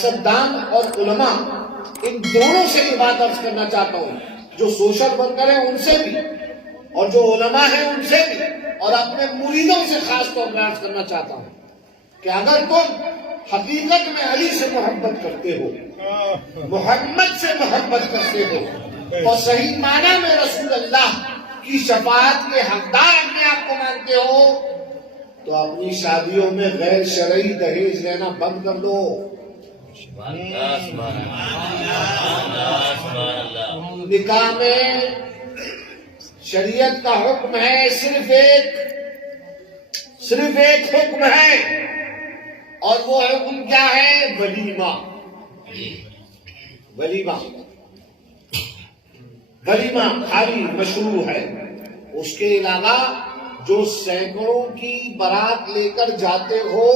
سیاستدان اور علماء ان دونوں سے یہ بات عرض کرنا چاہتا ہوں، جو سوشل ورکر ہیں ان سے بھی اور جو علماء ہیں ان سے بھی، اور اپنے مریدوں سے خاص طور پر عرض کرنا چاہتا ہوں کہ اگر تم حقیقت میں علی سے محبت کرتے ہو، محمد سے محبت کرتے ہو اور صحیح معنی میں رسول اللہ کی شفاعت کے حقدار اپنے آپ کو مانتے ہو، تو اپنی شادیوں میں غیر شرعی دہیج لینا بند کر دو۔ نکاح میں شریعت کا حکم ہے، صرف ایک حکم ہے، اور وہ حکم کیا ہے؟ ولیمہ۔ ولیمہ خالی مشروع ہے، اس کے علاوہ جو سینکڑوں کی بارات لے کر جاتے ہو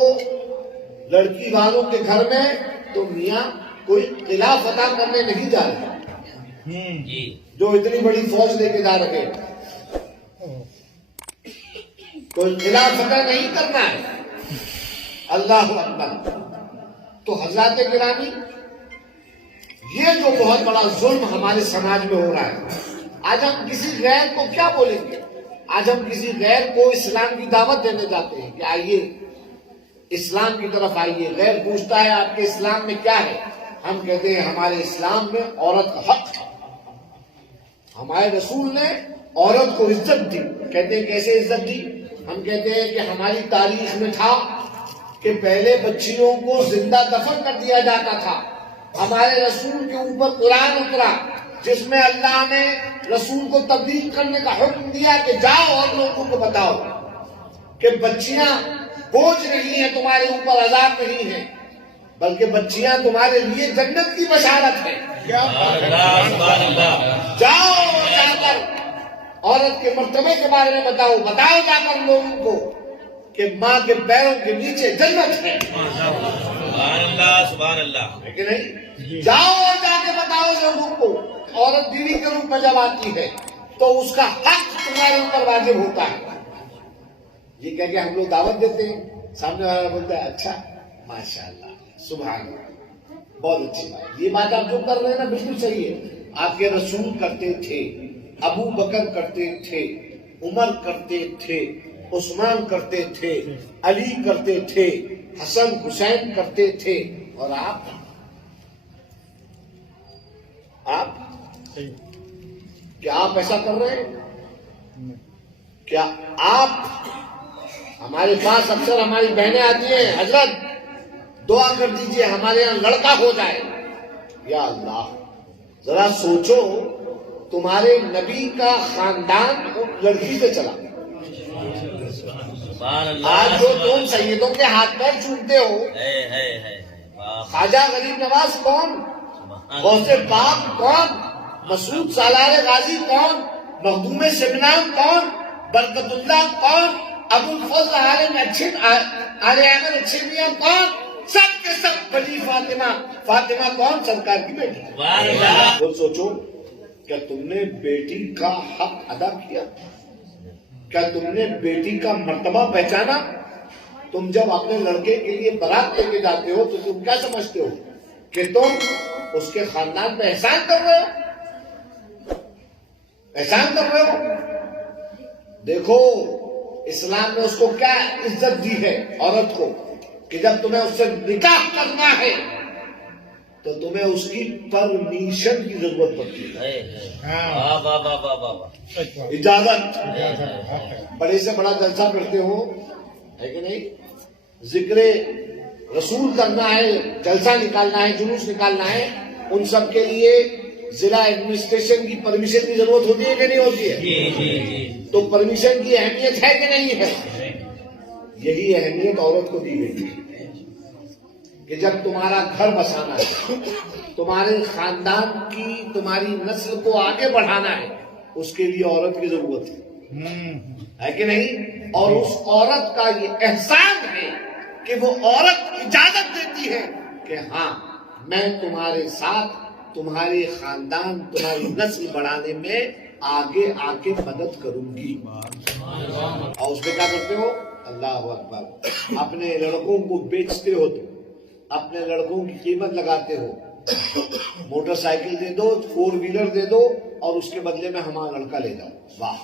لڑکی والوں کے گھر میں، تو میاں کوئی قلعہ فتح کرنے نہیں جا رہے، جو اتنی بڑی فوج لے کے جا رہے، کوئی قلعہ فتح نہیں کرنا ہے۔ اللہ اکبر۔ تو حضرات گرامی، یہ جو بہت بڑا ظلم ہمارے سماج میں ہو رہا ہے، آج ہم کسی غیر کو کیا بولیں گے؟ آج ہم کسی غیر کو اسلام کی دعوت دینے جاتے ہیں کہ آئیے اسلام کی طرف آئیے، غیر پوچھتا ہے آپ کے اسلام میں کیا ہے، ہم کہتے ہیں ہمارے اسلام میں عورت کا حق ہے، ہمارے رسول نے عورت کو عزت دی۔ کہتے ہیں کیسے عزت دی؟ ہم کہتے ہیں کہ ہماری تاریخ میں تھا کہ پہلے بچیوں کو زندہ دفن کر دیا جاتا تھا، ہمارے رسول کے اوپر قرآن اترا جس میں اللہ نے رسول کو تبلیغ کرنے کا حکم دیا کہ جاؤ اور لوگوں کو بتاؤ کہ بچیاں بوجھ نہیں ہیں، تمہارے اوپر عذاب نہیں ہے، بلکہ بچیاں تمہارے لیے جنت کی بشارت ہے۔ جاؤ جا کر عورت کے مرتبے کے بارے میں بتاؤ جا کر لوگوں کو کہ ماں کے پیروں کے نیچے جنت ہے۔ سبحان اللہ ہے کہ نہیں؟ جاؤ اور جا کے بتاؤ لوگوں کو، عورت بیوی کے روپ میں جب آتی ہے تو اس کا حق تمہارے اوپر واجب ہوتا ہے۔ یہ کہہ کے ہم لوگ دعوت دیتے ہیں، سامنے والا بولتا ہے اچھا ماشاءاللہ سبحان اللہ، بہت اچھی بات۔ یہ بات آپ جو کر رہے ہیں نا بالکل صحیح ہے۔ آپ کے رسول کرتے تھے، ابو بکر کرتے تھے، عمر کرتے تھے، عثمان کرتے تھے، علی کرتے تھے، حسن حسین کرتے تھے، اور آپ کیا آپ ایسا کر رہے ہیں؟ کیا آپ؟ ہمارے پاس اکثر ہماری بہنیں آتی ہیں، حضرت دعا کر دیجئے ہمارے یہاں لڑکا ہو جائے۔ یا اللہ، ذرا سوچو، تمہارے نبی کا خاندان لڑکی سے چلا۔ آج جو تم سیدوں کے ہاتھ پیر چومتے ہو، خواجہ غریب نواز کون؟ غوث پاک کون؟ مسعود سالار غازی کون؟ مخدوم شبنام کون؟ برکت اللہ کون؟ ابو الفضل عالم اچھے میاں کون؟ سب کے سب بڑی فاطمہ کون؟ سرکار کی بیٹی۔ وہ سوچو، کیا تم نے بیٹی کا حق ادا کیا؟ کیا تم نے بیٹی کا مرتبہ پہچانا؟ تم جب اپنے لڑکے کے لیے بارات لے کے جاتے ہو تو تم کیا سمجھتے ہو کہ تم اس کے خاندان پہ احسان کر رہے ہو؟ احسان کر رہے ہو؟ دیکھو اسلام نے اس کو کیا عزت دی ہے، عورت کو، کہ جب تمہیں اس سے نکاح کرنا ہے تو تمہیں اس کی پرمیشن کی ضرورت پڑتی ہے، اجازت۔ بڑے سے بڑا جلسہ کرتے ہو، ہے کہ نہیں؟ ذکر رسول کرنا ہے، جلسہ نکالنا ہے، جلوس نکالنا ہے، ان سب کے لیے ضلع ایڈمنسٹریشن کی پرمیشن کی ضرورت ہوتی ہے کہ نہیں ہوتی ہے؟ تو پرمیشن کی اہمیت ہے کہ نہیں ہے؟ یہی اہمیت عورت کو دی گئی ہے کہ جب تمہارا گھر بسانا ہے، تمہارے خاندان کی، تمہاری نسل کو آگے بڑھانا ہے، اس کے لیے عورت کی ضرورت ہے کہ نہیں؟ اور اس عورت کا یہ احسان ہے کہ وہ عورت اجازت دیتی ہے کہ ہاں میں تمہارے ساتھ تمہارے خاندان، تمہاری نسل بڑھانے میں آگے آ کے مدد کروں گی۔ اور اس پہ کیا کرتے ہو؟ اللہ اکبر، اپنے لڑکوں کو بیچتے ہو، اپنے لڑکوں کی قیمت لگاتے ہو، موٹر سائیکل دے دو، 4 ویلر دے دو اور اس کے بدلے میں ہمارا لڑکا لے جاؤ. واہ!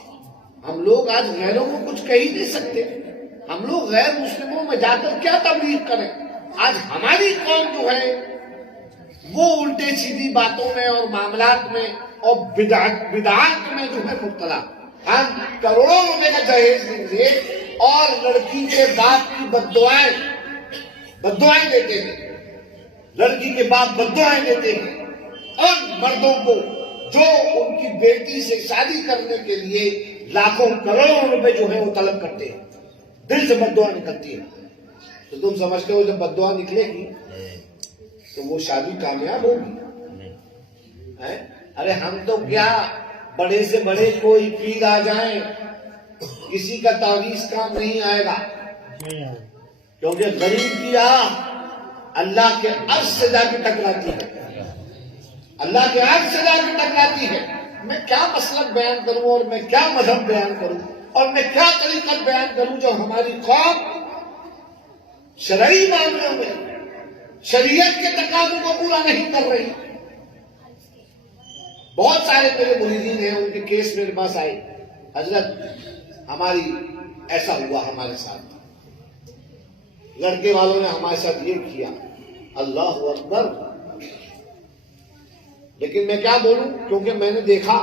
ہم لوگ آج غیروں کو کچھ کہہ ہی نہیں سکتے. ہم لوگ غیر مسلموں میں جا کر کیا تبلیغ کریں؟ آج ہماری قوم جو ہے وہ الٹے سیدھی باتوں میں اور معاملات میں اور بدعات میں جو ہے مبتلا. ہم کروڑوں روپے کا جہیز دیں گے اور لڑکی کے باپ کی بددعائیں دیتے ہیں. لڑکی کے باپ بددعائیں دیتے ہیں اور مردوں کو جو ان کی بیٹی سے شادی کرنے کے لیے لاکھوں کروڑوں روپے جو ہے وہ طلب کرتے ہیں، دل سے بددعا نکلتی ہے. تو تم سمجھتے ہو جب بددعا نکلے گی تو وہ شادی کامیاب ہوگی؟ ارے ہم تو کیا، بڑے سے بڑے کوئی پیر آ جائیں کسی کا تعویذ کام نہیں آئے گا، کیونکہ غریب کی آہ اللہ کے عرش سے جا کے ٹکراتی ہے. اللہ کے عرش سے جا کے ٹکراتی ہے. میں کیا مسلک بیان کروں اور میں کیا مذہب بیان کروں اور میں کیا طریقت بیان کروں جو ہماری قوم شرعی معاملوں میں شریعت کے تقاضوں کو پورا نہیں کر رہی. بہت سارے میرے مریدین ہیں، ان کے کیس میرے پاس آئے، حضرت ہماری ایسا ہوا ہمارے ساتھ، لڑکے والوں نے ہمارے ساتھ یہ کیا. اللہ اکبر! لیکن میں کیا بولوں، کیونکہ میں نے دیکھا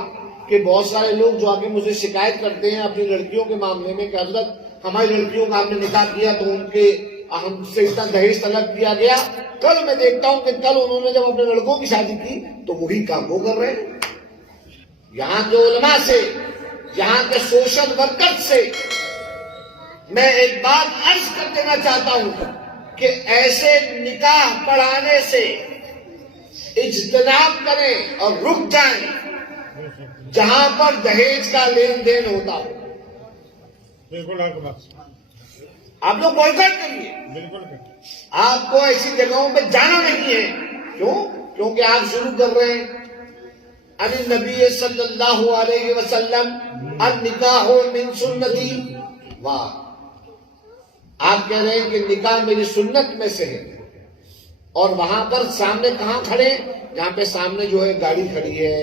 کہ بہت سارے لوگ جو آگے مجھے شکایت کرتے ہیں اپنی لڑکیوں کے معاملے میں کہ حضرت ہماری لڑکیوں کا آپ نے نکاح کیا تو ان کے ہم سے اتنا دہیج طلب کیا گیا. کل میں دیکھتا ہوں کہ کل انہوں نے جب اپنے لڑکوں کی شادی کی تو وہی کام وہ کر رہے ہیں. یہاں کے علماء سے، یہاں کے سوشل ورکر سے میں ایک بات عرض کر دینا چاہتا ہوں کہ ایسے نکاح پڑھانے سے اجتناب کریں اور رک جائیں جہاں پر دہیج کا لین دین ہوتا ہو. بالکل آپ لوگ بائیکاٹ کریے. بالکل آپ کو ایسی جگہوں پہ جانا نہیں ہے. کیوں؟ کیونکہ آپ شروع کر رہے ہیں ان نبی صلی اللہ علیہ وسلم النکاح من سنتی. واہ! آپ کہہ رہے ہیں کہ نکاح میری سنت میں سے ہے، اور وہاں پر سامنے کہاں کھڑے؟ جہاں پہ سامنے جو ہے گاڑی کھڑی ہے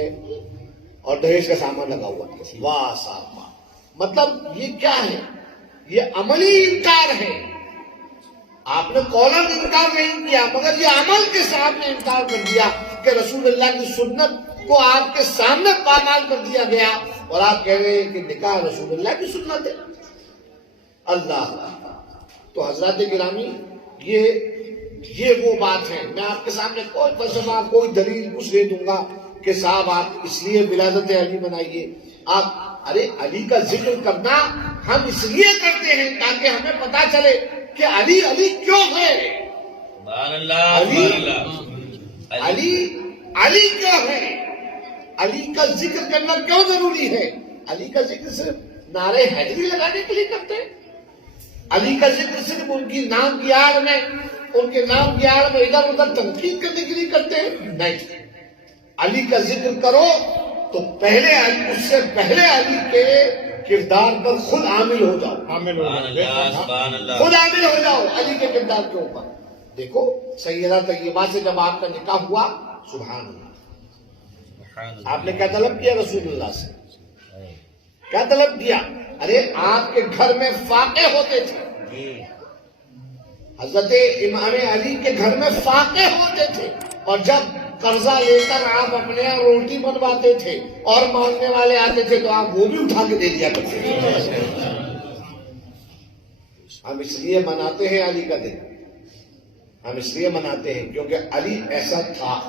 اور دہیج کا سامان لگا ہوا ہے. واہ صاحب واہ! مطلب یہ کیا ہے؟ یہ عملی انکار ہے. آپ نے قولاً انکار نہیں کیا مگر یہ عمل کے سامنے انکار کر دیا کہ رسول اللہ کی سنت کو آپ کے سامنے پامال کر دیا گیا اور آپ کہہ رہے ہیں کہ نکاح رسول اللہ کی سنت ہے. اللہ! تو حضرات گرامی، یہ وہ بات ہے. میں آپ کے سامنے کوئی فلسفہ، کوئی دلیل کچھ نہیں دوں گا کہ صاحب آپ اس لیے ولادت علی منائیے. آپ ارے علی کا ذکر کرنا ہم اس لیے کرتے ہیں تاکہ ہمیں پتا چلے کہ علی کیوں ہے. علی کیوں ہے؟ علی کا ذکر کرنا کیوں ضروری ہے؟ علی کا ذکر صرف نعرے حیدری لگانے کے لیے کرتے ہیں؟ علی کا ذکر صرف ان کی نام کی آڑ میں، ان کے نام کی آڑ میں ادھر ادھر تنقید کرنے کے لیے کرتے ہیں؟ نہیں. علی کا ذکر کرو تو پہلے علی، اس سے پہلے علی کے کردار پر خود عامل ہو جاؤ. خود عامل ہو جاؤ علی کے کردار کے اوپر. دیکھو سیدہ طیبہ سے جب آپ کا نکاح ہوا، سبحان اللہ، آپ نے کیا طلب کیا رسول اللہ سے؟ کیا طلب کیا؟ ارے آپ کے گھر میں فاقے ہوتے تھے، حضرت امام علی کے گھر میں فاقے ہوتے تھے، اور جب قرضہ لے کر آپ اپنے یہاں روٹی بنواتے تھے اور مانگنے والے آتے تھے تو آپ وہ بھی اٹھا کے دے دیا کرتے تھے. ہم اس لیے مناتے ہیں علی کا دن، ہم اس لیے مناتے ہیں کیونکہ علی ایسا تھا.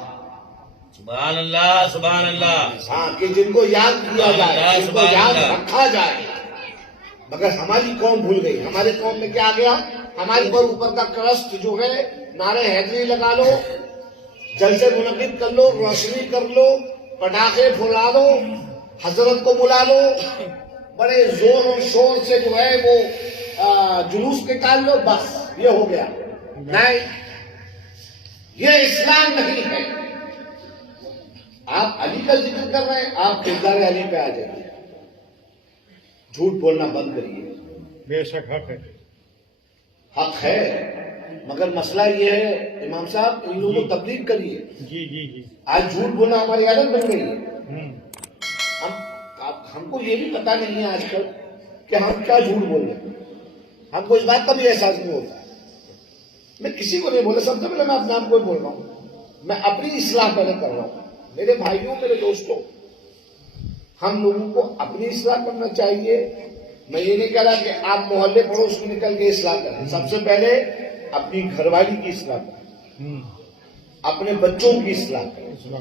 سبحان اللہ سبحان اللہ. ہاں، کہ جن کو یاد کیا جائے، جن کو یاد رکھا جائے. مگر ہماری قوم بھول گئی. ہماری قوم میں کیا گیا؟ ہماری پر اوپر کا کرسٹ جو ہے، نعرے حیدری لگا لو، جلسے منعقد کر لو، روشنی کر لو، پٹاخے پھلا لو، حضرت کو بلا لو، بڑے زور اور شور سے جو ہے وہ جلوس نکال لو، بس یہ ہو گیا. نہیں، یہ اسلام نہیں ہے. آپ علی کا ذکر کر رہے ہیں، آپ کردار علی پہ آ جائیے. جھوٹ بولنا بند کریے. بے شک حق ہے. حق ہے، مگر مسئلہ یہ ہے امام صاحب ان لوگوں کو تبلیغ کریے. جی جی جی. آج جھوٹ بولنا ہماری عادت بن گئی ہے. ہوں. ہم کو یہ بھی پتا نہیں ہے آج کل کہ ہم کیا جھوٹ بول رہے ہیں. ہم کو اس بات کا بھی احساس نہیں ہوتا. میں کسی کو نہیں بولا، سب سے پہلے میں اپنے آپ کو ہی بول رہا ہوں. میں اپنی اصلاح پہلے کر رہا ہوں. میرے بھائیوں، میرے دوستوں، ہم لوگوں کو اپنی اصلاح کرنا چاہیے. میں یہ نہیں کہہ رہا کہ آپ محلے پڑوس میں نکل کے اصلاح کریں. سب سے پہلے اپنی گھر والی کی اصلاح کریں، اپنے بچوں کی اصلاح کریں.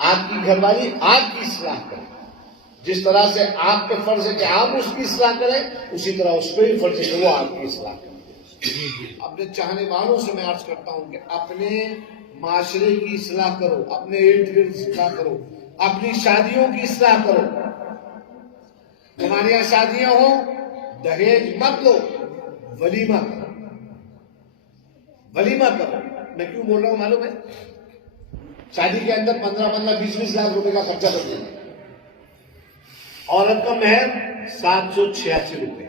آپ کی گھر والی آپ کی اصلاح کریں. جس طرح سے آپ پہ فرض ہے کہ آپ اس کی اصلاح کریں، اسی طرح اس پہ بھی فرض ہے کہ وہ آپ کی اصلاح کریں. اپنے چاہنے والوں سے میں عرض کرتا ہوں کہ اپنے معاشرے کی اصلاح کرو، اپنے ارد گرد اصلاح کرو، اپنی شادیوں کی اصلاح کرو. تمہارے یہاں شادیاں ہوں، دہیج مت لو، ولیمہ کرو. ولیمہ کرو. میں کیوں بول رہا ہوں معلوم ہے؟ شادی کے اندر 15 20 لاکھ روپے کا خرچہ بن جائے. عورت کا مہر 786 روپے.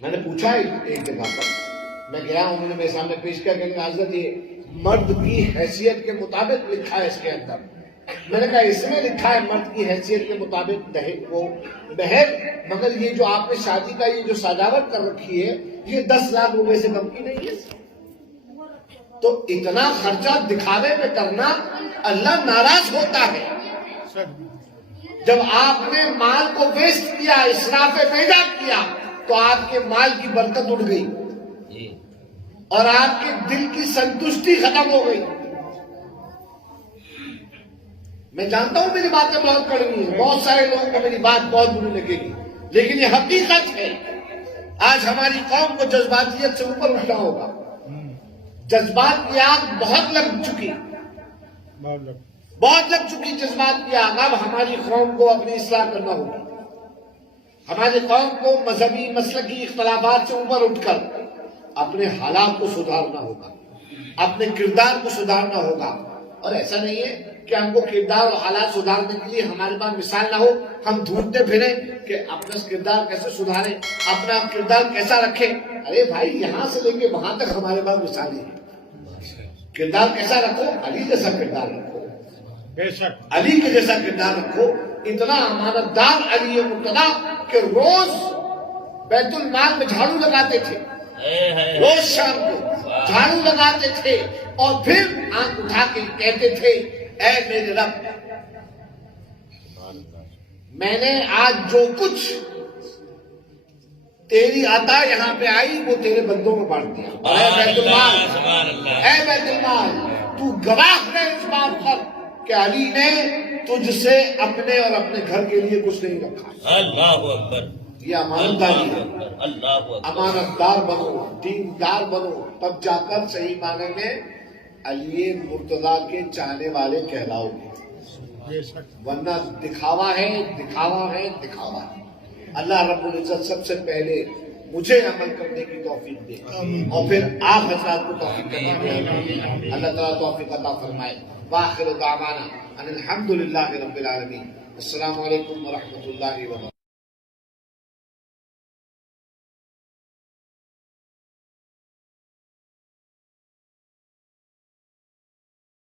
میں نے پوچھا ایک جگہ پر، میں گیا، انہوں نے میرے سامنے پیش کیا کہ حضرت یہ مرد کی حیثیت کے مطابق لکھا ہے اس کے اندر. میں نے کہا اس میں لکھا ہے مرد کی حیثیت کے مطابق وہ مہر، مگر یہ جو آپ نے شادی کا یہ جو سجاوٹ کر رکھی ہے یہ 10 لاکھ روپے سے کم کی نہیں ہے. تو اتنا خرچہ دکھاوے میں کرنا اللہ ناراض ہوتا ہے. جب آپ نے مال کو ویسٹ کیا، اسراف پیدا کیا، تو آپ کے مال کی برکت اڑ گئی اور آپ کے دل کی سنتشٹی ختم ہو گئی. میں جانتا ہوں میری باتیں بہت کڑوی ہیں، بہت سارے لوگوں کو میری بات بہت بری لگے گی، لیکن یہ حقیقت ہے. آج ہماری قوم کو جذباتیت سے اوپر اٹھنا ہوگا. جذبات کی آگ بہت لگ چکی، بہت لگ چکی جذبات کی آگ. اب ہماری قوم کو اپنی اصلاح کرنا ہوگی. ہماری قوم کو مذہبی مسلکی اختلافات سے اوپر اٹھ کر اپنے حالات کو سدھارنا ہوگا، اپنے کردار کو سدھارنا ہوگا. اور ایسا نہیں ہے کہ ہم کو کردار اور حالات سدھارنے کے لیے ہمارے پاس مثال نہ ہو، ہم ڈھونڈتے پھریں کہ اپنا کردار کیسے سدھاریں، اپنا کردار کیسا رکھیں. ارے بھائی، یہاں سے لے کے وہاں تک ہمارے پاس مثالیں ہیں. کردار کیسا رکھو؟ علی جیسا کردار رکھو، علی کے جیسا کردار رکھو. اتنا امانت دار علی مرتضیٰ کہ روز بیت المال میں جھاڑو لگاتے تھے، روز شام کو جھاڑو لگاتے تھے اور پھر آنکھ اٹھا کے کہتے تھے، اے میرے رب، میں نے آج جو کچھ تیری عطا یہاں پہ آئی وہ تیرے بندوں میں بانٹ دیا. اے بیت المال، اے بیت المال، تو گواہ ہے اس بات پر کہ علی نے تجھ سے اپنے اور اپنے گھر کے لیے کچھ نہیں رکھا. اللہ اکبر. یہ امانت داری ہے. اللہ اکبر. امانت دار بنو، دیندار بنو، تب جا کر صحیح معنی میں علی مرتضیٰ کے چاہنے والے کہلاؤ گے. ورنہ دکھاوا ہے، دکھاوا ہے، دکھاوا ہے. اللہ رب العزت سب سے پہلے مجھے عمل کرنے کی توفیق دے اور پھر آپ حضرات کو توفیق کرنے دے. اللہ تعالیٰ توفیق عطا فرمائے. وآخر دعوانا ان الحمد للہ رب العالمین. السلام علیکم ورحمۃ اللہ وبرکاتہ.